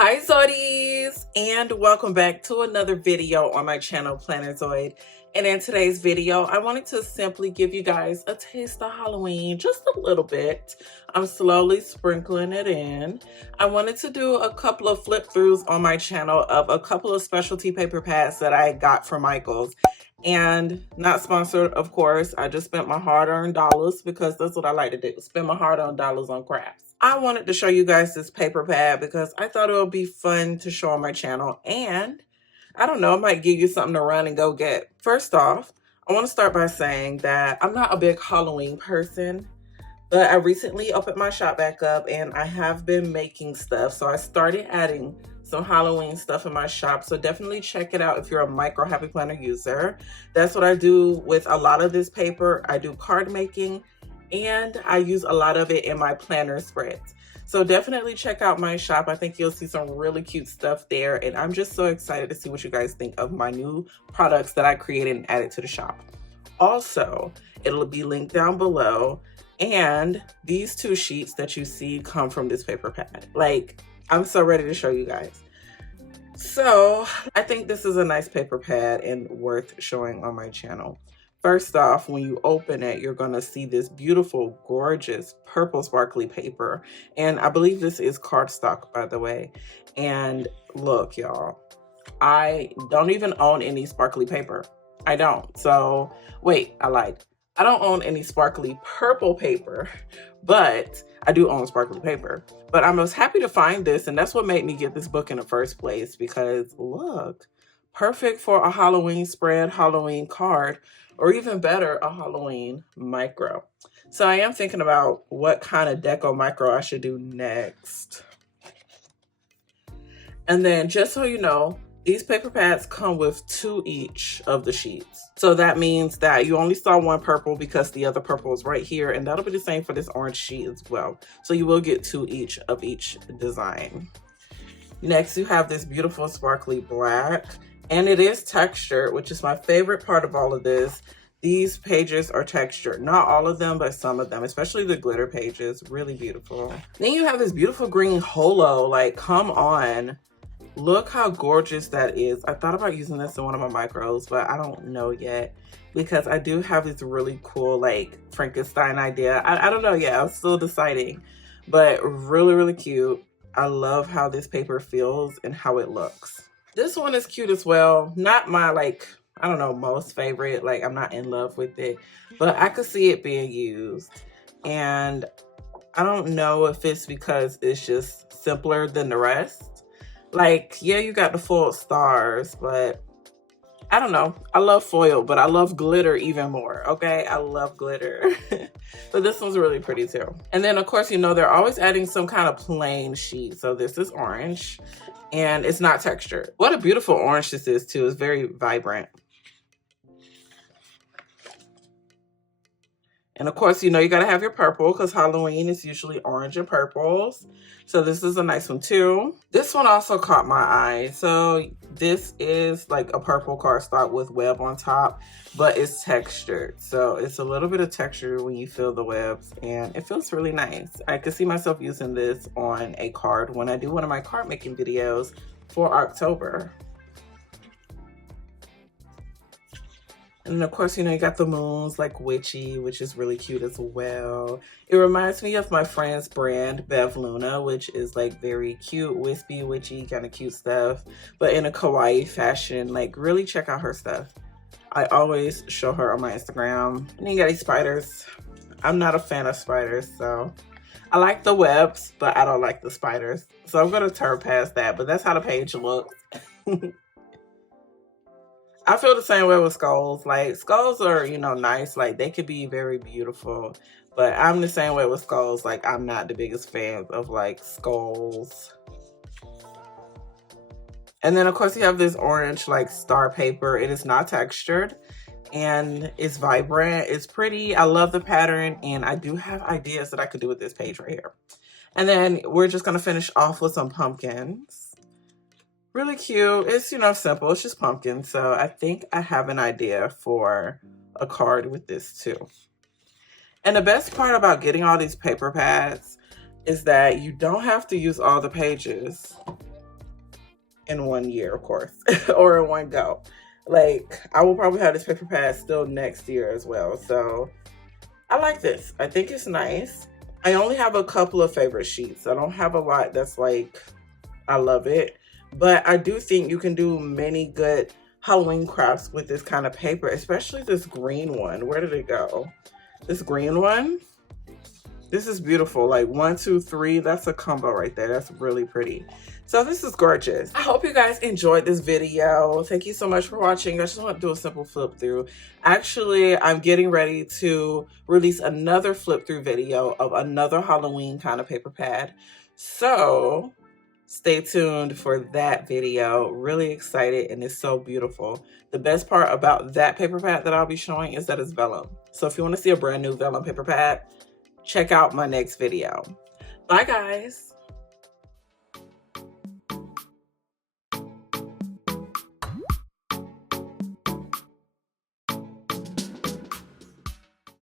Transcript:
Hi Zoidies, and welcome back to another video on my channel Plannerzoid. And in today's video, I wanted to simply give you guys a taste of Halloween, just a little bit. I'm slowly sprinkling it in. I wanted to do a couple of flip throughs on my channel of a couple of specialty paper pads that I got from Michael's. And not sponsored, of course. I just spent my hard-earned dollars because that's what I like to do, spend my hard-earned dollars on crafts. I wanted to show you guys this paper pad because I thought it would be fun to show on my channel, and I don't know, it might give you something to run and go get. First off, I want to start by saying that I'm not a big Halloween person, but I recently opened my shop back up and I have been making stuff. So I started adding some Halloween stuff in my shop. So definitely check it out if you're a micro happy planner user. That's what I do with a lot of this paper. I do card making, and I use a lot of it in my planner spreads. So definitely check out my shop. I think you'll see some really cute stuff there. And I'm just so excited to see what you guys think of my new products that I created and added to the shop. Also, it'll be linked down below. And these two sheets that you see come from this paper pad. Like, I'm so ready to show you guys. So I think this is a nice paper pad and worth showing on my channel. First off, when you open it, you're going to see this beautiful, gorgeous purple sparkly paper. And I believe this is cardstock, by the way. And look, y'all, I don't even own any sparkly paper. I don't. So wait, I lied. I don't own any sparkly purple paper, but I do own sparkly paper. But I was happy to find this, and that's what made me get this book in the first place, because look, perfect for a Halloween spread, Halloween card, or even better, a Halloween micro. So I am thinking about what kind of deco micro I should do next. And then just so you know, these paper pads come with 2 each of the sheets. So that means that you only saw one purple because the other purple is right here, and that'll be the same for this orange sheet as well. So you will get 2 each of each design. Next, you have this beautiful sparkly black. And it is textured, which is my favorite part of all of this. These pages are textured. Not all of them, but some of them, especially the glitter pages. Really beautiful. Then you have this beautiful green holo. Like, come on. Look how gorgeous that is. I thought about using this in one of my micros, but I don't know yet, because I do have this really cool, like, Frankenstein idea. I don't know yet. I'm still deciding. But really, really cute. I love how this paper feels and how it looks. This one is cute as well. Not my, like, I don't know, most favorite. Like, I'm not in love with it, but I could see it being used. And I don't know if it's because it's just simpler than the rest. Like, yeah, you got the full stars, but I don't know. I love foil, but I love glitter even more, okay? I love glitter. But this one's really pretty too. And then, of course, you know, they're always adding some kind of plain sheet. So this is orange. And it's not textured. What a beautiful orange this is too. It's very vibrant. And of course, you know, you gotta have your purple because Halloween is usually orange and purples. So this is a nice one too. This one also caught my eye. So this is like a purple cardstock with web on top, but it's textured. So it's a little bit of texture when you feel the webs, and it feels really nice. I could see myself using this on a card when I do one of my card making videos for October. And then, of course, you know, you got the moons like witchy, which is really cute as well. It reminds me of my friend's brand, Bev Luna, which is like very cute, wispy, witchy, kind of cute stuff, but in a kawaii fashion. Like, really check out her stuff. I always show her on my Instagram. And then you got these spiders. I'm not a fan of spiders, so I like the webs, but I don't like the spiders. So I'm going to turn past that, but that's how the page looks. I feel the same way with skulls. Like, skulls are, you know, nice. Like, they could be very beautiful. But I'm the same way with skulls. Like, I'm not the biggest fan of, like, skulls. And then, of course, you have this orange, like, star paper. It is not textured. And it's vibrant. It's pretty. I love the pattern. And I do have ideas that I could do with this page right here. And then we're just going to finish off with some pumpkins. Really cute. It's, you know, simple. It's just pumpkin. So I think I have an idea for a card with this too. And the best part about getting all these paper pads is that you don't have to use all the pages. in 1 year, of course, or in one go. Like, I will probably have this paper pad still next year as well. So I like this. I think it's nice. I only have a couple of favorite sheets. I don't have a lot that's like, I love it. But I do think you can do many good Halloween crafts with this kind of paper, especially this green one. Where did it go? This green one. This is beautiful. Like 1, 2, 3. That's a combo right there. That's really pretty. So this is gorgeous. I hope you guys enjoyed this video. Thank you so much for watching. I just want to do a simple flip through. Actually, I'm getting ready to release another flip through video of another Halloween kind of paper pad. So stay tuned for that video. Really excited, and it's so beautiful. The best part about that paper pad that I'll be showing is that it's vellum. So if you want to see a brand new vellum paper pad, check out my next video. Bye guys.